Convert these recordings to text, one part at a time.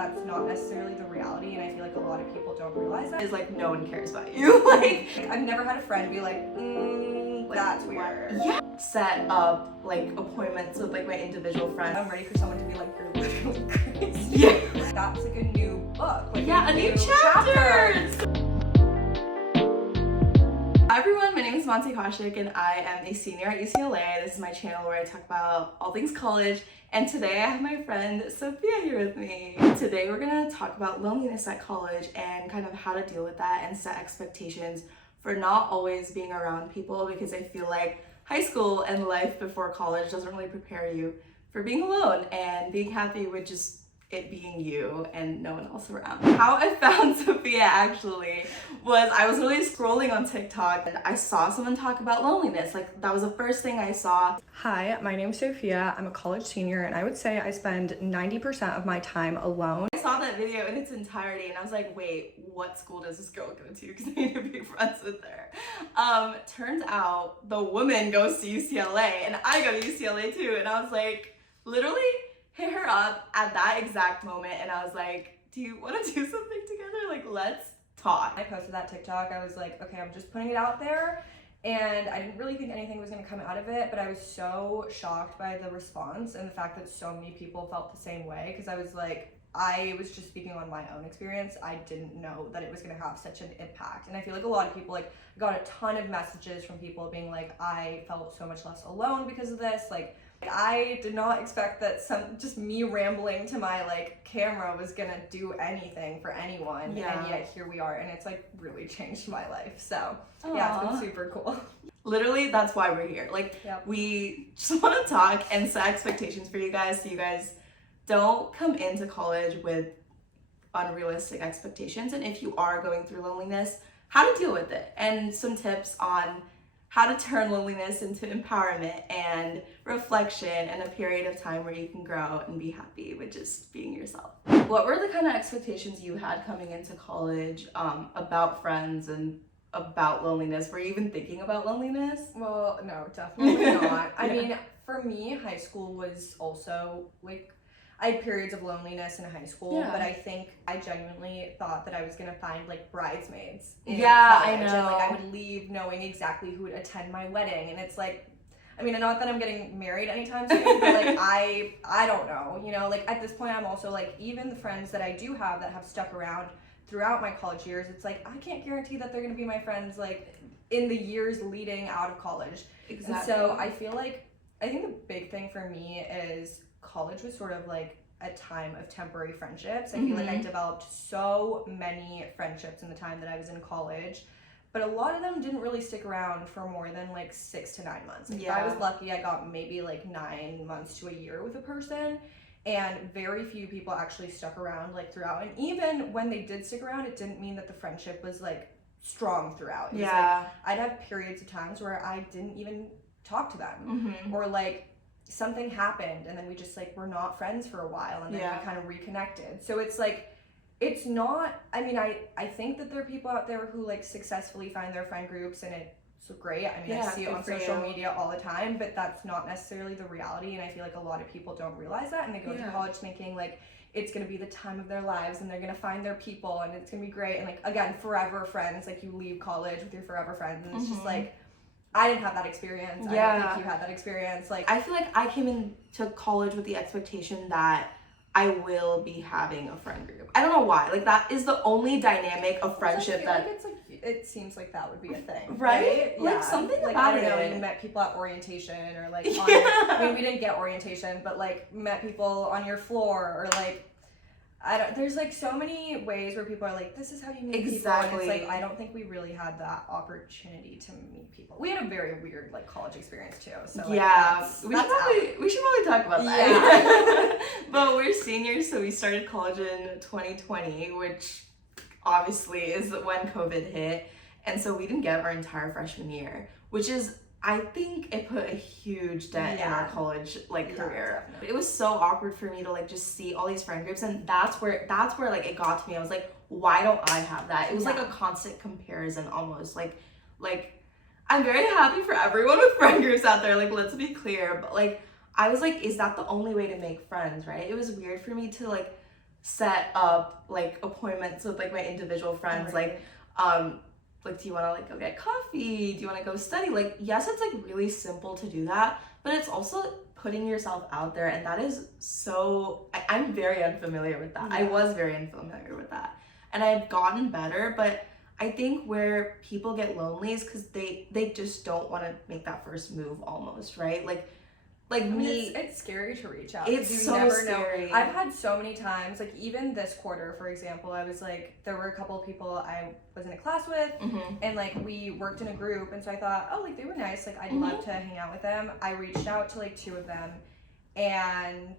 that's not necessarily the reality, and I feel like a lot of people don't realize that. Is like no one cares about you. Like I've never had a friend be like, that's weird. Yeah. Set up like appointments with like my individual friends. I'm ready for someone to be like, you're literally crazy. Yeah. That's like a new book. Like Yeah, a new chapter. Hi everyone, my name is Monty Kaushik and I am a senior at UCLA. This is my channel where I talk about all things college, and today I have my friend Sophia here with me. Today we're gonna talk about loneliness at college and kind of how to deal with that and set expectations for not always being around people, because I feel like high school and life before college doesn't really prepare you for being alone and being happy with just it being you and no one else around. How I found Sophia actually was I was really scrolling on TikTok and I saw someone talk about loneliness. Like that was the first thing I saw. Hi, my name's Sophia. I'm a college senior and I would say I spend 90% of my time alone. I saw that video in its entirety and I was like, wait, what school does this girl go to? Because I need to be friends with her. Turns out the woman goes to UCLA and I go to UCLA too. And I was like, literally hit her up at that exact moment and I was like, do you want to do something together? Like, let's talk. I posted that TikTok. I was like, okay, I'm just putting it out there. And I didn't really think anything was going to come out of it, but I was so shocked by the response and the fact that so many people felt the same way, because I was like, I was just speaking on my own experience. I didn't know that it was going to have such an impact. And I feel like a lot of people, like, got a ton of messages from people being like, I felt so much less alone because of this. Like, I did not expect that just me rambling to my like camera was gonna do anything for anyone, yeah. And yet here we are, and it's like really changed my life. So yeah, it's been super cool. Literally, that's why we're here. Like, yep. We just want to talk and set expectations for you guys, so you guys don't come into college with unrealistic expectations. And if you are going through loneliness, how to deal with it, and some tips on how to turn loneliness into empowerment and reflection and a period of time where you can grow and be happy with just being yourself. What were the kind of expectations you had coming into college about friends and about loneliness? Were you even thinking about loneliness? Well, no, definitely not. I mean, for me, high school was also like, I had periods of loneliness in high school, but I think I genuinely thought that I was gonna find like bridesmaids in college. I know. And like I would leave knowing exactly who would attend my wedding, and it's like, I mean, not that I'm getting married anytime soon, but like I don't know, you know, like at this point I'm also like, even the friends that I do have that have stuck around throughout my college years, it's like I can't guarantee that they're gonna be my friends like in the years leading out of college. Exactly. And so I think the big thing for me is college was sort of like a time of temporary friendships. I feel like I developed so many friendships in the time that I was in college, but a lot of them didn't really stick around for more than like 6 to 9 months. If I was lucky, I got maybe like 9 months to a year with a person, and very few people actually stuck around like throughout. And even when they did stick around, it didn't mean that the friendship was like strong throughout. It was, like, I'd have periods of times where I didn't even talk to them, or like something happened and then we just like were not friends for a while, and then we kind of reconnected. So it's like, it's not, I mean, I think that there are people out there who like successfully find their friend groups, and it's great. I mean, I see it on social media all the time, but that's not necessarily the reality. And I feel like a lot of people don't realize that, and they go to college thinking like it's gonna be the time of their lives and they're gonna find their people and it's gonna be great, and like, again, forever friends, like you leave college with your forever friends, and it's just like, I didn't have that experience. I don't think you had that experience. Like, I feel like I came into college with the expectation that I will be having a friend group. I don't know why. Like, that is the only dynamic of friendship that like it's like, it seems like that would be a thing, right? Like, yeah. something like, about I don't know, it. you met people at orientation, or like on I mean, we didn't get orientation, but like met people on your floor, or like, there's like so many ways where people are like, this is how you meet people, and it's like, I don't think we really had that opportunity to meet people. We had a very weird like college experience too, so like, we should probably talk about that. But we're seniors, so we started college in 2020, which obviously is when COVID hit, and so we didn't get our entire freshman year, which is, I think it put a huge dent in our college like career. Definitely. It was so awkward for me to like just see all these friend groups, and that's where like it got to me. I was like, why don't I have that? It was like a constant comparison almost. Like I'm very happy for everyone with friend groups out there, like, let's be clear, but like I was like, is that the only way to make friends, right? It was weird for me to like set up like appointments with like my individual friends, Right. like do you want to like go get coffee, do you want to go study? Like yes, it's like really simple to do that, but it's also putting yourself out there, and that is so I'm very unfamiliar with that. I Yeah. was very unfamiliar with that, and I've gotten better, but I think where people get lonely is because they just don't want to make that first move almost, right? Like I mean, me, it's scary to reach out. 'Cause it's you so never scary. know. I've had so many times, like even this quarter, for example, I was like, there were a couple of people I was in a class with, and like we worked in a group, and so I thought, oh, like they were nice, like I'd love to hang out with them. I reached out to like two of them, and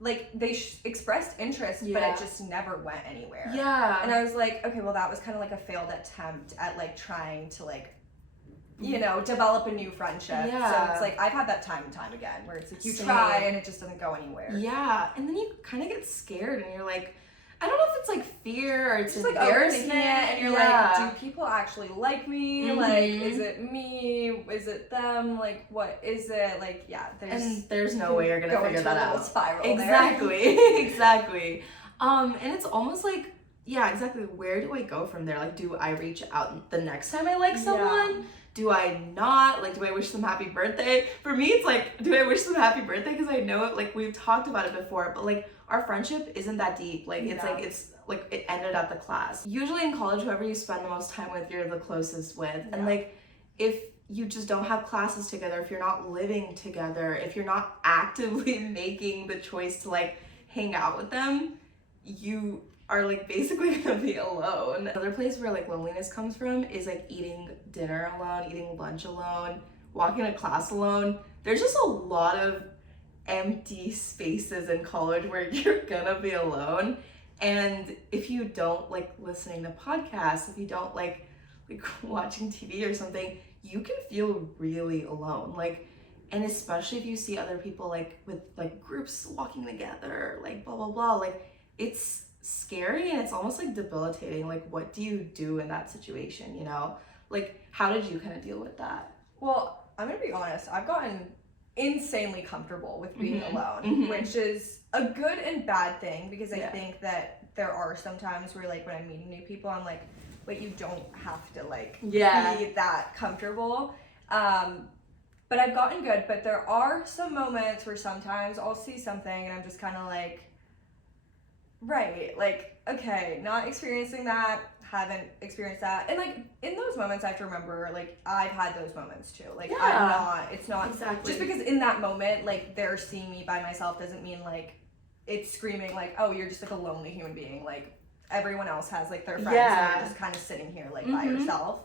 like they expressed interest, but Yeah. it just never went anywhere. Yeah. And I was like, okay, well that was kind of like a failed attempt at like trying to like, you know, develop a new friendship. Yeah. So it's like I've had that time and time again where it's like you Same. try and it just doesn't go anywhere. Yeah, and then you kind of get scared, and you're like, I don't know if it's like fear or it's It's just like embarrassment, overthinking it, and you're yeah. like, do people actually like me? Like, is it me? Is it them? Like, what is it? Like, yeah, there's no way you're gonna go figure into that a little out. spiral there. Exactly, exactly. And it's almost like, yeah, exactly. Where do I go from there? Like, do I reach out the next time I like someone? Yeah. Do I not? Like, do I wish them happy birthday? For me, it's like, do I wish them happy birthday? Because I know it, like, we've talked about it before, but like, our friendship isn't that deep. Like, it's Yeah. like, it's like, it ended at the class. Usually in college, whoever you spend the most time with, you're the closest with. And like, if you just don't have classes together, if you're not living together, if you're not actively making the choice to like hang out with them, you are like basically gonna be alone. Another place where like loneliness comes from is like eating dinner alone, eating lunch alone, walking to class alone. There's just a lot of empty spaces in college where you're gonna be alone. And if you don't like listening to podcasts, if you don't like watching TV or something, you can feel really alone. Like, and especially if you see other people like with like groups walking together, like blah blah blah, like it's scary and it's almost like debilitating. Like, what do you do in that situation, you know? Like, how did you kind of deal with that? Well, I'm gonna be honest, I've gotten insanely comfortable with being alone, Mhm. which is a good and bad thing because I Yeah. think that there are some times where like when I'm meeting new people, I'm like, wait, you don't have to like Yeah. be that comfortable. But I've gotten good, but there are some moments where sometimes I'll see something and I'm just kind of like, right, like, okay, not experiencing that, haven't experienced that. And like in those moments I have to remember like I've had those moments too. Like it's not Exactly. just because in that moment like they're seeing me by myself doesn't mean like it's screaming like, oh, you're just like a lonely human being. Like everyone else has like their friends and you're just kind of sitting here like by yourself.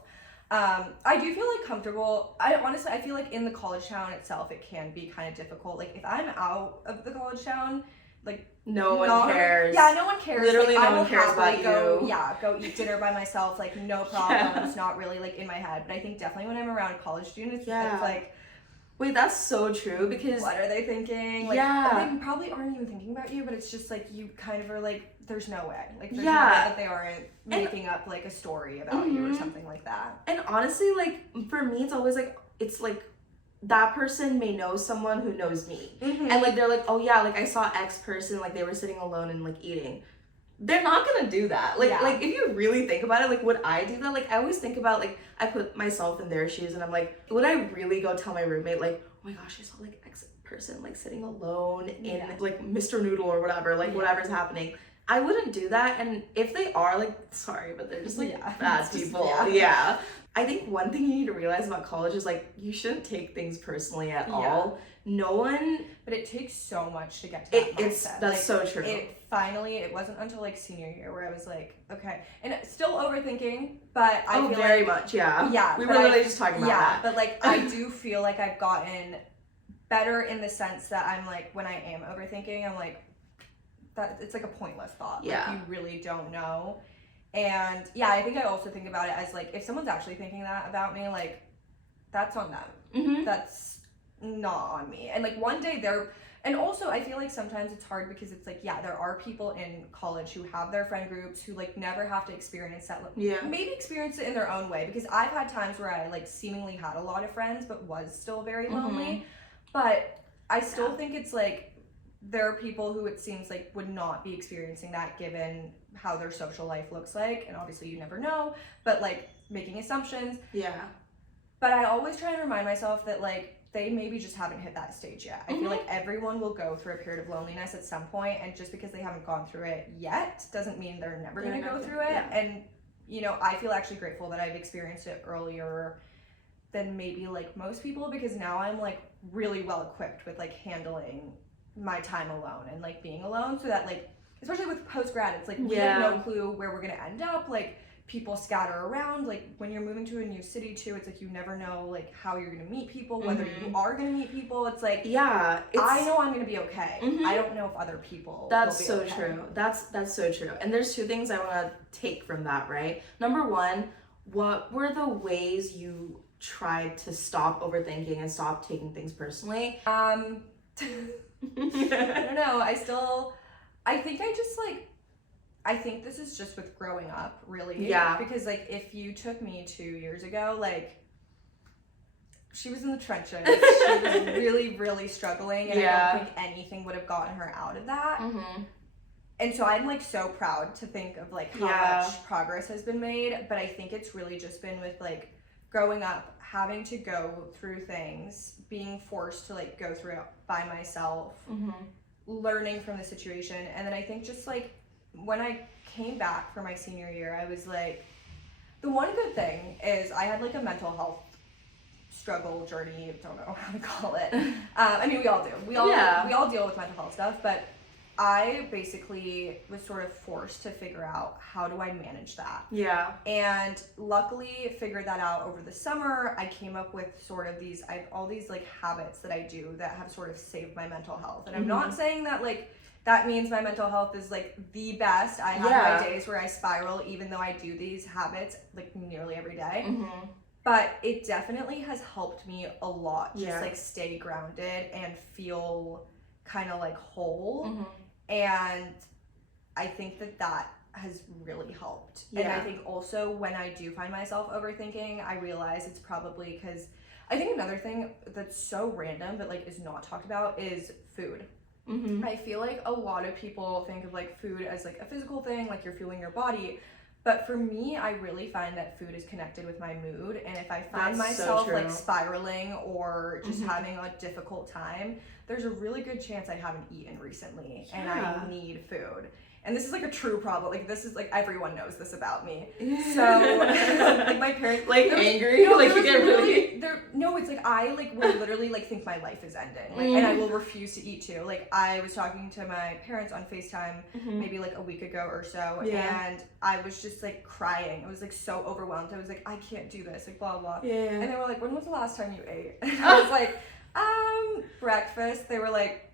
I do feel like comfortable. I feel like in the college town itself it can be kind of difficult. Like if I'm out of the college town, like no one cares. Yeah, no one cares. Literally, like, no one cares about you. Go eat dinner by myself. Like no problem. It's not really like in my head. But I think definitely when I'm around college students, it's like, wait, that's so true because what are they thinking? Like, they probably aren't even thinking about you, but it's just like you kind of are like, there's no way. Like there's no way that they aren't making up like a story about you or something like that. And honestly, like for me, it's always like that person may know someone who knows me. And like they're like, oh yeah, like I saw X person, like they were sitting alone and like eating. They're not gonna do that. Like like if you really think about it, like would I do that? Like I always think about like I put myself in their shoes and I'm like, would I really go tell my roommate like, oh my gosh, I saw like X person like sitting alone in like Mr. Noodle or whatever, like whatever's happening. I wouldn't do that. And if they are like, sorry, but they're just like bad people. I think one thing you need to realize about college is like you shouldn't take things personally at all. No one, but it takes so much to get to that mindset. That's so true. It wasn't until like senior year where I was like, okay, and still overthinking, but I feel very like, much, yeah. We were but literally just talking about that. But like I do feel like I've gotten better in the sense that I'm like when I am overthinking, I'm like that it's like a pointless thought. Like you really don't know. And I think I also think about it as like if someone's actually thinking that about me, like that's on them. That's not on me. And like one day and also I feel like sometimes it's hard because it's like there are people in college who have their friend groups who like never have to experience that. Maybe experience it in their own way because I've had times where I like seemingly had a lot of friends but was still very lonely. But I still think it's like there are people who it seems like would not be experiencing that given how their social life looks like, and obviously you never know, but like making assumptions. Yeah. But I always try and remind myself that like they maybe just haven't hit that stage yet. I feel like everyone will go through a period of loneliness at some point, and just because they haven't gone through it yet doesn't mean they're never going to go through it. Yeah. And you know, I feel actually grateful that I've experienced it earlier than maybe like most people, because now I'm like really well equipped with like handling my time alone and like being alone, so that like especially with post-grad, it's like we have no clue where we're gonna end up. Like people scatter around, like when you're moving to a new city too, it's like you never know like how you're gonna meet people, whether you are gonna meet people. It's like I know I'm gonna be okay. I don't know if other people That's will so be okay. true. That's so true. And there's two things I want to take from that, right? Number one, what were the ways you tried to stop overthinking and stop taking things personally? I don't know. I think this is just with growing up, really. Yeah. Because like if you took me 2 years ago, like she was in the trenches. She was really, really struggling, and I don't think anything would have gotten her out of that. And so I'm like so proud to think of like how much progress has been made, but I think it's really just been with like growing up, having to go through things, being forced to like go through it by myself, learning from the situation. And then I think just like when I came back for my senior year, I was like, the one good thing is I had like a mental health struggle journey, don't know how to call it. I mean, we all do. We all deal with mental health stuff, but I basically was sort of forced to figure out how do I manage that. Yeah. And luckily figured that out over the summer. I came up with sort of I have all these like habits that I do that have sort of saved my mental health. And I'm not saying that like that means my mental health is like the best. I have my days where I spiral, even though I do these habits like nearly every day. But it definitely has helped me a lot, just like stay grounded and feel kind of like whole. And I think that has really helped. And I think also when I do find myself overthinking, I realize it's probably because I think another thing that's so random but like is not talked about is food. I feel like a lot of people think of like food as like a physical thing, like you're fueling your body. But for me, I really find that food is connected with my mood. And if I find myself like spiraling or just having a difficult time, there's a really good chance I haven't eaten recently and I need food. And this is like a true problem. Like this is like everyone knows this about me. So like my parents like angry, no, like you get really no, it's like I like will literally like think my life is ending. Like and I will refuse to eat too. Like I was talking to my parents on FaceTime maybe like a week ago or so, and I was just like crying. I was like so overwhelmed. I was like, I can't do this, like blah blah. And they were like, when was the last time you ate? And I was like, breakfast. They were like,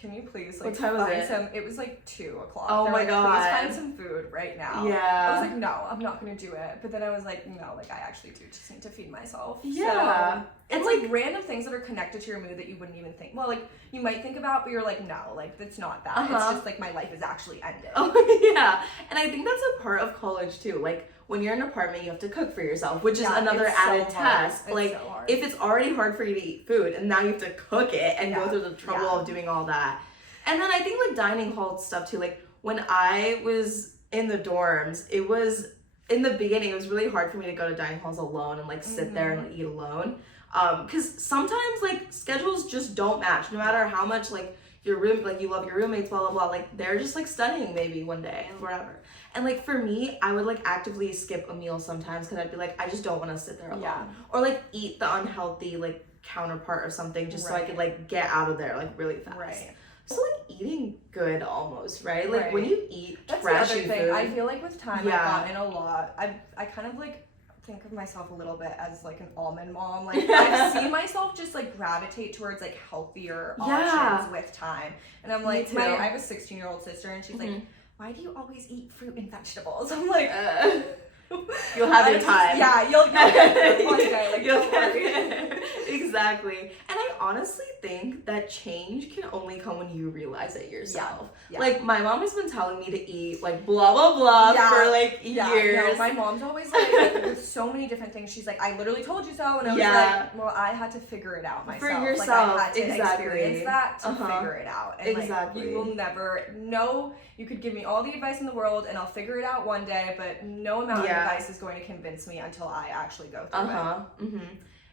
can you please like find some? It was like 2 o'clock. Oh my god! Please find some food right now. I was like, no, I'm not gonna do it. But then I was like, no, like I actually do just need to feed myself. So, it's like random things that are connected to your mood that you wouldn't even think. Well, like you might think about, but you're like, no, like that's not that. It's just like my life is actually ending. Oh yeah, and I think that's a part of college too. Like when you're in an apartment, you have to cook for yourself, which is another added task. Like if it's already hard for you to eat food, and now you have to cook it and go through the trouble of doing all that. And then I think like dining hall stuff too. Like when I was in the dorms, it was in the beginning, it was really hard for me to go to dining halls alone and like sit there and eat alone. Because sometimes like schedules just don't match, no matter how much like your room, like you love your roommates, blah blah blah. Like they're just like studying maybe one day and whatever. And like for me, I would like actively skip a meal sometimes because I'd be like, I just don't want to sit there alone, or like eat the unhealthy like counterpart or something just so I could like get out of there like really fast. So like eating good almost, right? Like when you eat trashy food. I feel like with time I've gotten a lot. I kind of like think of myself a little bit as like an almond mom. Like I see myself just like gravitate towards like healthier options with time. And I'm like, I have a 16-year-old sister and she's like, why do you always eat fruit and vegetables? I'm like, You'll have your time. Yeah, you'll get it one day. Like, You'll don't get worry. it. Exactly. And I honestly think that change can only come when you realize it yourself. Yeah. Like, my mom has been telling me to eat, like, blah, blah, blah for, like, years. No, my mom's always like, with so many different things, she's like, I literally told you so. And I was like, well, I had to figure it out myself. For yourself, like, I had to experience that to figure it out. And exactly. like, you will never know. You could give me all the advice in the world and I'll figure it out one day, but no amount of advice is going to convince me until I actually go through it. Mm-hmm.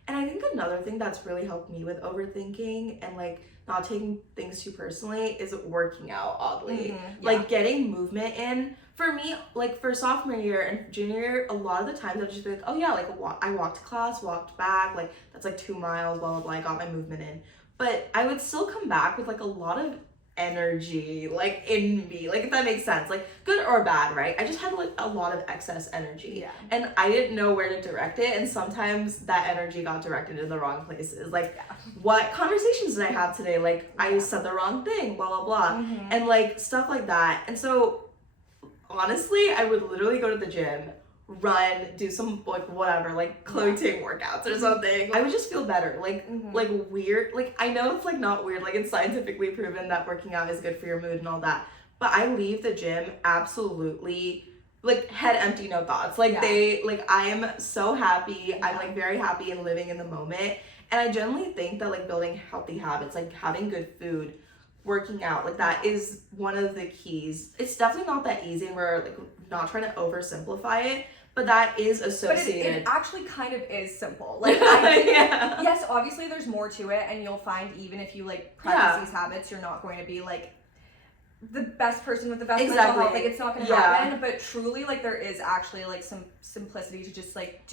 And I think another thing that's really helped me with overthinking and like not taking things too personally is working out, oddly. Like getting movement in. For me, like for sophomore year and junior year, a lot of the times I'd just be like, oh yeah, like I walked to class, walked back, like that's like 2 miles, blah, blah, blah, I got my movement in. But I would still come back with like a lot of energy like in me, like if that makes sense, like good or bad, right? I just had like a lot of excess energy and I didn't know where to direct it, and sometimes that energy got directed in the wrong places. Like what conversations did I have today? Like I said the wrong thing, blah blah blah, and like stuff like that. And so honestly, I would literally go to the gym, run, do some like whatever, like Chloe Ting workouts or something. I would just feel better. Like like weird. Like I know it's like not weird, like it's scientifically proven that working out is good for your mood and all that. But I leave the gym absolutely like head empty, no thoughts. Like I am so happy. I'm like very happy and living in the moment. And I generally think that like building healthy habits, like having good food, working out, like that is one of the keys. It's definitely not that easy, and we're like not trying to oversimplify it, but that is associated. But it actually kind of is simple. Like, I think, yes, obviously there's more to it, and you'll find even if you like practice these habits, you're not going to be like the best person with the best mental health. Like it's not going to happen. But truly, like there is actually like some simplicity to just like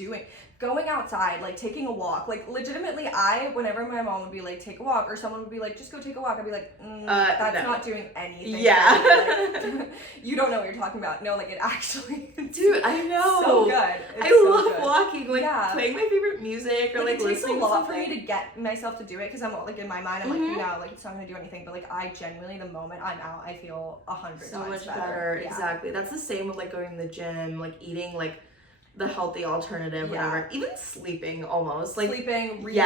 going outside, like taking a walk. Like legitimately, whenever my mom would be like, take a walk, or someone would be like, just go take a walk, I'd be like, that's not doing anything. Like, you don't know what you're talking about. No, like it actually, dude, I know. So good. I love walking, like playing my favorite music, or like it takes listening a lot to for me to get myself to do it, because I'm like in my mind, I'm like, no, like it's not gonna do anything. But like I genuinely, the moment I'm out, I feel 100 times so much better. Exactly. That's the same with like going to the gym, like eating like the healthy alternative, whatever. Even sleeping, almost like sleeping, reading,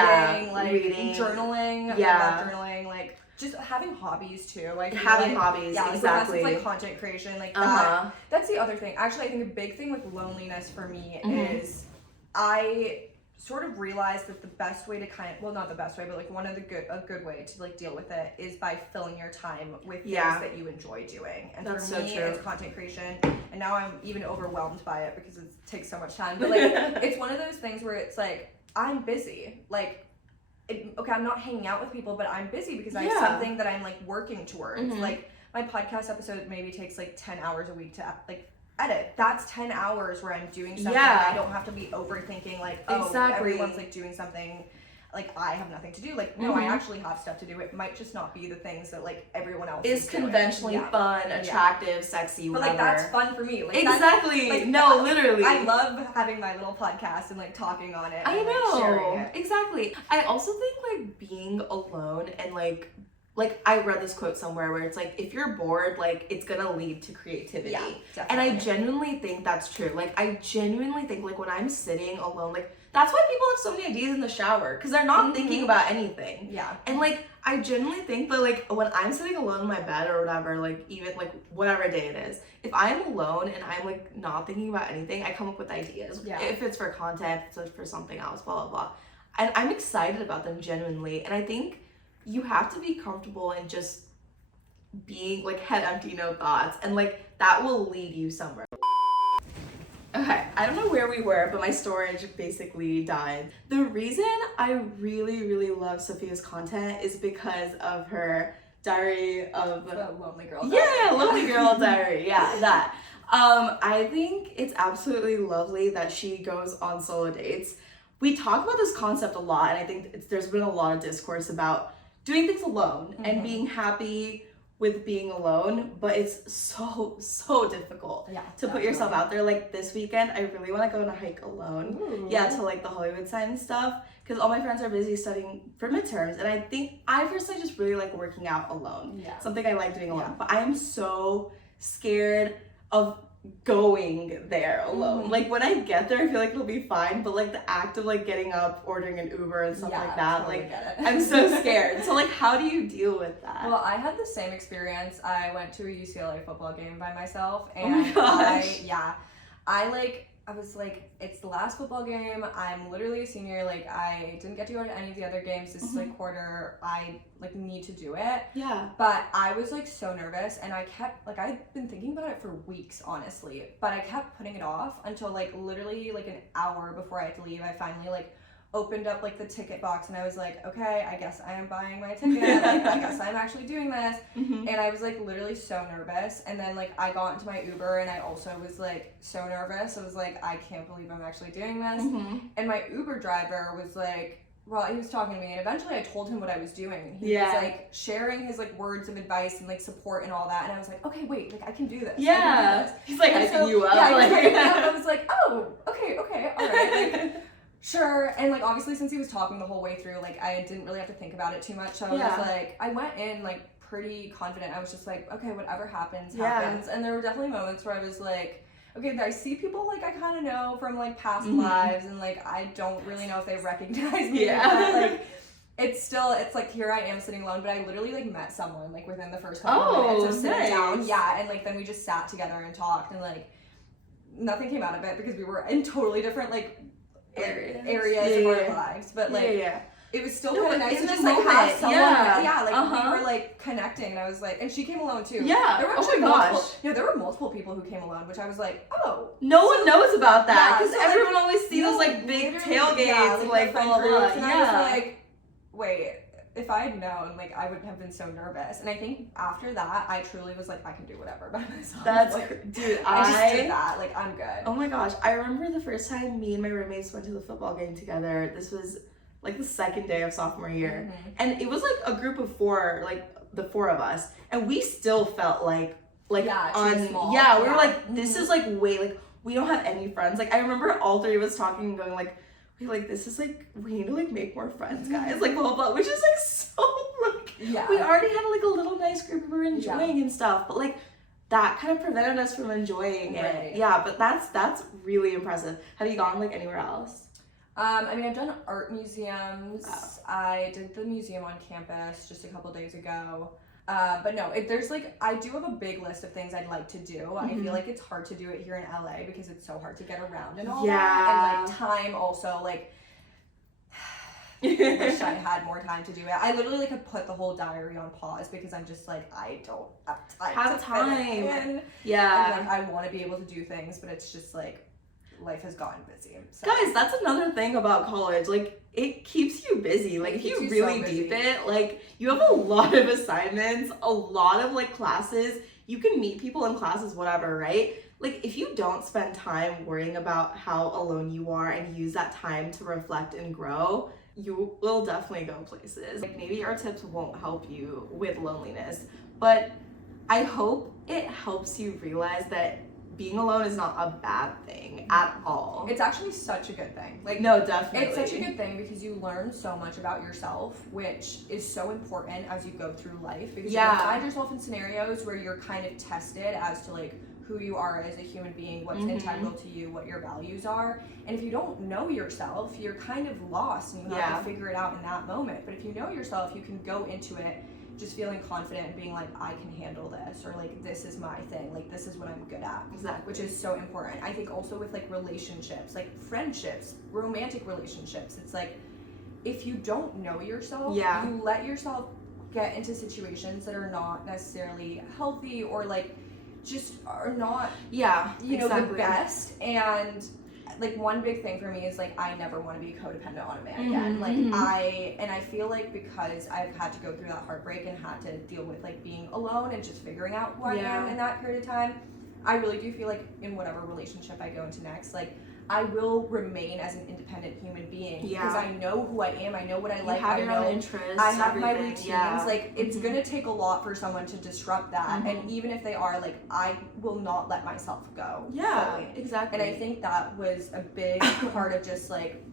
journaling. I love journaling, like just having hobbies too. Like having hobbies, exactly. Like content creation, like that. That's the other thing. Actually, I think a big thing with loneliness for me is I sort of realized that the best way to not the best way, but like a good way to like deal with it is by filling your time with things that you enjoy doing. And that's for me, it's content creation. And now I'm even overwhelmed by it because it takes so much time. But like, it's one of those things where it's like, I'm busy. Like, I'm not hanging out with people, but I'm busy because I have something that I'm like working towards. Like my podcast episode maybe takes like 10 hours a week to like edit. That's 10 hours where I'm doing something and I don't have to be overthinking like, everyone's like doing something, like I have nothing to do. Like, no, I actually have stuff to do. It might just not be the things that like everyone else is conventionally fun, attractive, sexy, whatever. But like that's fun for me. Like, exactly. Literally. I love having my little podcast and like talking on it. I know. Like, sharing it. Exactly. I also think like being alone and like I read this quote somewhere where it's like, if you're bored, like it's gonna lead to creativity. Yeah, definitely. And I genuinely think that's true. Like I genuinely think like when I'm sitting alone, like that's why people have so many ideas in the shower, because they're not thinking about anything. Yeah. And like I genuinely think that like when I'm sitting alone in my bed or whatever, like even like whatever day it is, if I'm alone and I'm like not thinking about anything, I come up with ideas. Yeah. If it's for content, if it's for something else, blah blah blah. And I'm excited about them genuinely. And I think you have to be comfortable in just being like head empty, no thoughts, and like that will lead you somewhere. Okay, I don't know where we were, but my storage basically died. The reason I really love Sophia's content is because of her diary of the lonely girl. Lonely girl diary. Yeah, that. I think it's absolutely lovely that she goes on solo dates. We talk about this concept a lot, and I think there's been a lot of discourse about doing things alone and being happy with being alone, but it's so difficult to put yourself out there. Like this weekend, I really want to go on a hike alone. Ooh. Yeah, to like the Hollywood side and stuff, because all my friends are busy studying for midterms, and I think I personally just really like working out alone. Yeah. Something I like doing alone, but I am so scared of going there alone. Mhm. Like when I get there, I feel like it'll be fine, but like the act of like getting up, ordering an Uber and stuff like that, totally like get it. I'm so scared. So like how do you deal with that? Well, I had the same experience. I went to a UCLA football game by myself, and Oh my gosh. I was like, it's the last football game. I'm literally a senior. Like, I didn't get to go to any of the other games. This is like quarter. I like need to do it. Yeah. But I was like so nervous, and I kept like I'd been thinking about it for weeks, honestly. But I kept putting it off until like literally like an hour before I had to leave. I finally like opened up like the ticket box, and I was like, okay, I guess I am buying my ticket. Like, I guess I'm actually doing this. Mm-hmm. And I was like literally so nervous. And then like I got into my Uber, and I also was like so nervous. I was like, I can't believe I'm actually doing this. Mm-hmm. And my Uber driver was like, well, he was talking to me, and eventually I told him what I was doing. He Yeah. was like sharing his like words of advice and like support and all that. And I was like, okay, wait, like I can do this. I Yeah. can do this. He's like And hyping you up. Yeah, he was like, hyping me up. I was like, oh, okay, all right. Like, sure. And like obviously since he was talking the whole way through, like I didn't really have to think about it too much. So I Yeah. was like, I went in like pretty confident. I was just like, okay, whatever happens, Yeah. happens. And there were definitely moments where I was like, okay, I see people like I kind of know from like past Mhm. lives, and like I don't really know if they recognize me. Yeah. But, like it's like here I am sitting alone, but I literally like met someone like within the first couple of minutes of sitting nice. down. Yeah, and like then we just sat together and talked, and like nothing came out of it because we were in totally different like areas of our lives, but like yeah. it was still No, kind of but nice in to the just like have moment, someone yeah. like Uh-huh. we were like connecting, and I was like, and she came alone too. Yeah. There were Oh actually my gosh. there were multiple people who came alone, which I was like, oh, No one knows about that Yeah, because so, like, everyone always sees those like big literally, tailgates yeah, and my like blah friend blah blah. groups, and I was Yeah. like, wait, if I had known, like I wouldn't have been so nervous. And I think after that, I truly was like, I can do whatever by myself. That's like, dude. I just did that. Like I'm good. Oh my gosh, I remember the first time me and my roommates went to the football game together. This was like the second day of sophomore year, Mhm. and it was like a group of four, like the four of us, and we still felt like Yeah, too small. yeah, we were Yeah. like, this Mhm. is like way like we don't have any friends. Like I remember all three of us talking and going like, wait, like this is like we need to like make more friends, guys. Like blah blah blah, which is like so like Yeah. we already had like a little nice group we were enjoying and stuff, but like that kind of prevented us from enjoying it. Right. Yeah, but that's really impressive. Have you gone like anywhere else? I mean, I've done art museums. Wow. I did the museum on campus just a couple days ago. But no, there's like, I do have a big list of things I'd like to do. I Mhm. feel like it's hard to do it here in LA because it's so hard to get around and all Yeah. that. And like time also, like, wish I had more time to do it. I literally like have put the whole diary on pause because I'm just like, I don't have time. to fit it in. Yeah. And like, I want to be able to do things, but it's just like, life has gotten busy. So. Guys, that's another thing about college. Like, it keeps you busy. Like, It if you keeps you so really busy. deep it, like, you have a lot of assignments, a lot of, like, classes. You can meet people in classes, whatever, right? Like, if you don't spend time worrying about how alone you are and use that time to reflect and grow, you will definitely go places. Like, maybe our tips won't help you with loneliness, but I hope it helps you realize that being alone is not a bad thing at all. It's actually such a good thing. Like, No, definitely. it's such a good thing because you learn so much about yourself, which is so important as you go through life. Because Yeah. you find yourself in scenarios where you're kind of tested as to like who you are as a human being, what's Mhm. integral to you, what your values are. And if you don't know yourself, you're kind of lost and you have Yeah. to figure it out in that moment. But if you know yourself, you can go into it just feeling confident and being like, I can handle this, or like, this is my thing, like, this is what I'm good at. Exactly. Which is so important. I think also with like relationships, like friendships, romantic relationships, it's like, if you don't know yourself, Yeah. you let yourself get into situations that are not necessarily healthy or like just are not, Yeah, you know, exactly. the best. And like one big thing for me is like I never want to be codependent on a man again. Mhm, Like mhm. I feel like because I've had to go through that heartbreak and had to deal with like being alone and just figuring out who I Yeah. am in that period of time, I really do feel like in whatever relationship I go into next, like I will remain as an independent human being because Yeah. I know who I am, I know what I You like, have I your know own interests. I have my everything. routines. Yeah. Like it's Mhm. gonna take a lot for someone to disrupt that, Mhm. and even if they are, like I will not let myself go. Yeah, fully. exactly. And I think that was a big part of just like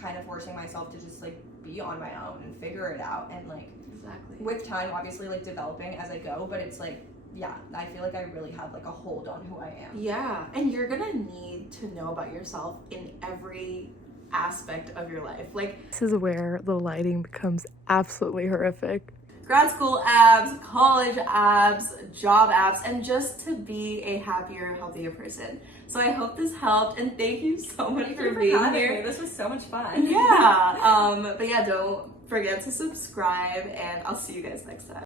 kind of forcing myself to just like be on my own and figure it out, and like exactly. with time obviously like developing as I go, but it's like yeah, I feel like I really have like a hold on who I am. Yeah, and you're gonna need to know about yourself in every aspect of your life. Like, this is where the lighting becomes absolutely horrific. Grad school abs, college abs, job abs, and just to be a happier, healthier person. So I hope this helped, and thank you so much for being here. This was so much fun. Yeah, but yeah, don't forget to subscribe, and I'll see you guys next time.